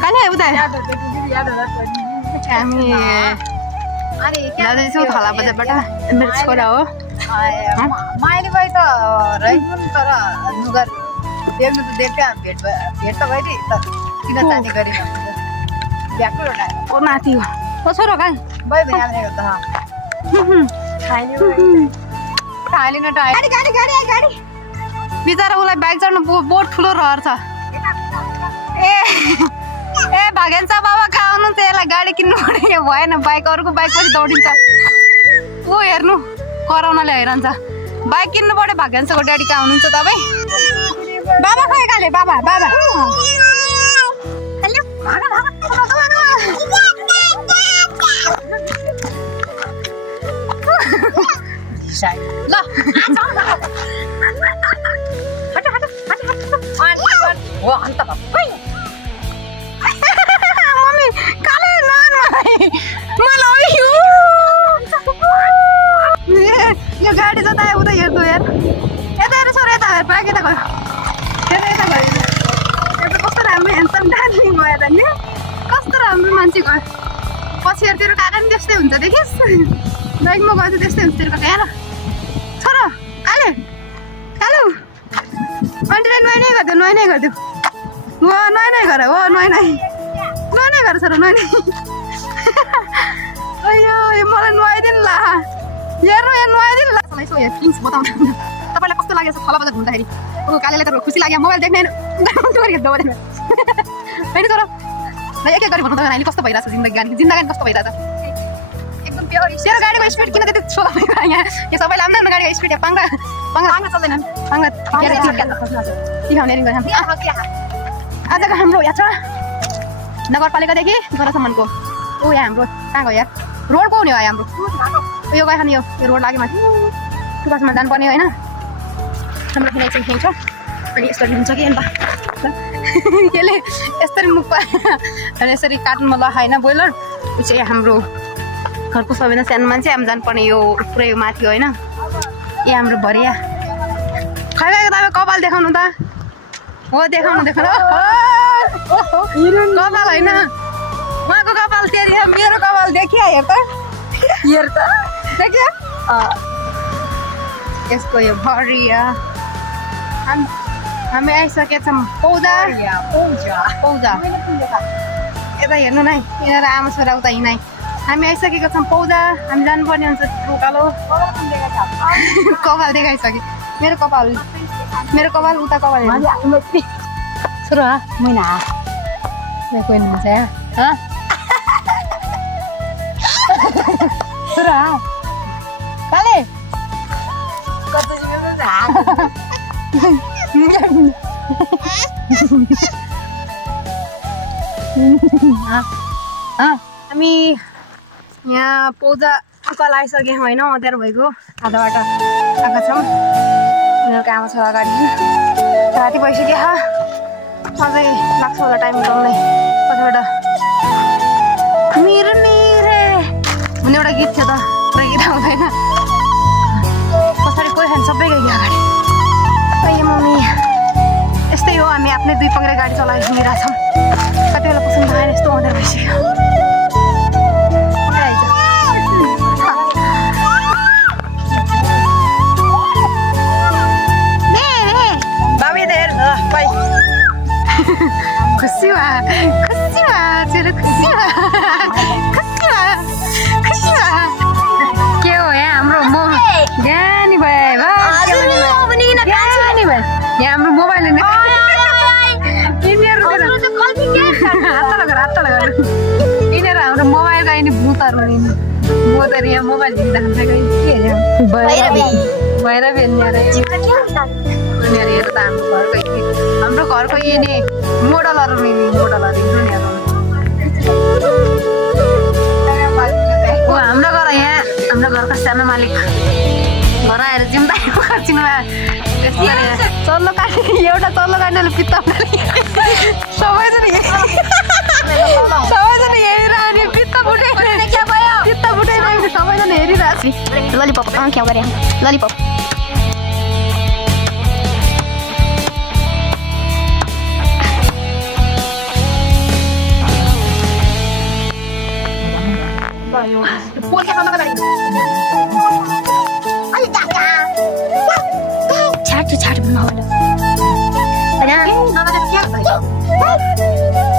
कहाँ उता हामी जाँदैछौँ थला बजारबाट मेरो छोरा हो माइली भाइ त रहेछन् तर नुगर देख्नु त देख्छ भेट त भयो नि तर किन जाने गरी ब्यागको एउटा ओ माथि हो ओ छोरो कहाँ भयो भने आउने त गाडी बिचरा उसलाई बाइक चढ्नु बहुत ठुलो रहर छ ए भागेन्छ बाबा कहाँ आउनुहुन्छ यसलाई गाडी किन्नु पर्यो भएन बाइक अरूको बाइक पछि दौडिन्छ ऊ हेर्नु कराउनले हैरान्छ बाइक किन्नु पर्यो भाग्यान्सको ड्याडी कहाँ हुनुहुन्छ तपाईँ बाबा खै काले बाबा बाबा ल मम्मी काले यो गाडी जता उता हेर्नु हेर यता हेर छोरा यता हेर पाके त गयो यता गयो कस्तो राम्रो ह्यान्डसम डान्सिङ भयो त नि कस्तो राम्रो मान्छे गयो पछि तेरो काका नि त्यस्तै हुन्छ देखिस् बाइकमा गयो त त्यस्तै हुन्छ तेरो काका हेर छोरा काले कालो आन्टीलाई नुहाइ नै गरिदियो नुहाइ नै गरिदियो हो नुहाइ नै गर हो नुहाइ नै गर छोरा नुहाइ नै अयो मलाई नुहाइदिनु ला हेर्नु यहाँ नुहाइदिनु ला यसो यहाँ फिलिङ्स बताउनु तपाईँलाई कस्तो लागेको छ थला बजार घुम्दाखेरि कालेलाई त खुसी लाग्यो मोबाइल देख्ने होइन तर एक एक गरी भन्नु त अहिले कस्तो भइरहेछ जिन्दगी कस्तो भइरहेछ एकदम प्योर तेरो गाडीको स्पिड किन त्यति छोरा भइरहेको यहाँ यो सबैलाई आउँदैन गाडीको स्पिड पाङ्गा चल्दैन पाङ्गा आजको हाम्रो यात्रा नगरपालिकादेखि गोरासम्मको ऊ यहाँ हाम्रो कहाँ गयो यार रोड को हुने हो हाम्रो यो गयो नि यो रोड लाग्यो माथि टुपासमा जानुपर्ने होइन हाम्रो किन एकछिन खेल्छ अनि यसरी हुन्छ कि अन्त यसले यसरी मुख अनि यसरी काट्नुमा लगाएन बोइलर ऊ चाहिँ हाम्रो घरको सबैजना सानो मान्छे हामी जानुपर्ने यो पुरै माथि होइन ए हाम्रो भरिया खै तपाईँ कपाल देखाउनु त हो देखाउनु कपाल होइन उहाँको कपाल तेरि मेरो कपाल देखिया हेर त देखियो यसको यो भरिया हामी आइसकेका छौँ पौजा यता हेर्नु नै यिनीहरू आमा छोरा उता हिँडाइ हामी आइसकेको छौँ पौजा हामी जानुपर्ने हुन्छ उकालो कपाल देखाइसके मेरो कपाल उता कपाल छोरो मैना कोही हुन्छ छोरो काले हामी यहाँ पौजा उकालो आइसक्यौँ होइन अँध्यारो भएको आधा बाटो आएका छौँ उनीहरूको आमा छोरा अगाडि राति भइसक्यो अझै लाग्छ होला टाइम उठाउनै कतिबाट मेरो निरे भन्ने एउटा गीत थियो त पुरै गीत आउँदैन कसरी कोही खान्छ सबै गयो अगाडि अहिले मम्मी यस्तै हो हामी आफ्नै दुई पङ्ग्रे गाडी चलाइरहेछौँ कति बेला पसन्द भएन यस्तो अँध्यारो भइसक्यो खुसी चलो खुसी के हो यहाँ हाम्रो ज्ञानी भयो यहाँ हाम्रो मोबाइल यिनीहरू हाम्रो मोबाइल आइने भूतहरू बोधहरू यहाँ मोबाइल हेरिराख्नु भैरवी उनीहरू हेर त हाम्रो घरको यिनी मोडलहरू हाम्रो घर यहाँ हाम्रो घरको सानो मालिक घर आएर जिम्मेदारी खर्चिनुमा चल्लो काट्ने एउटा चल्लो काट्नेले पित्ता सबैजना क्या गरे ललिपप पोल के सामने करी अरे चाचा छाट छाट बनाओ ना ना क्या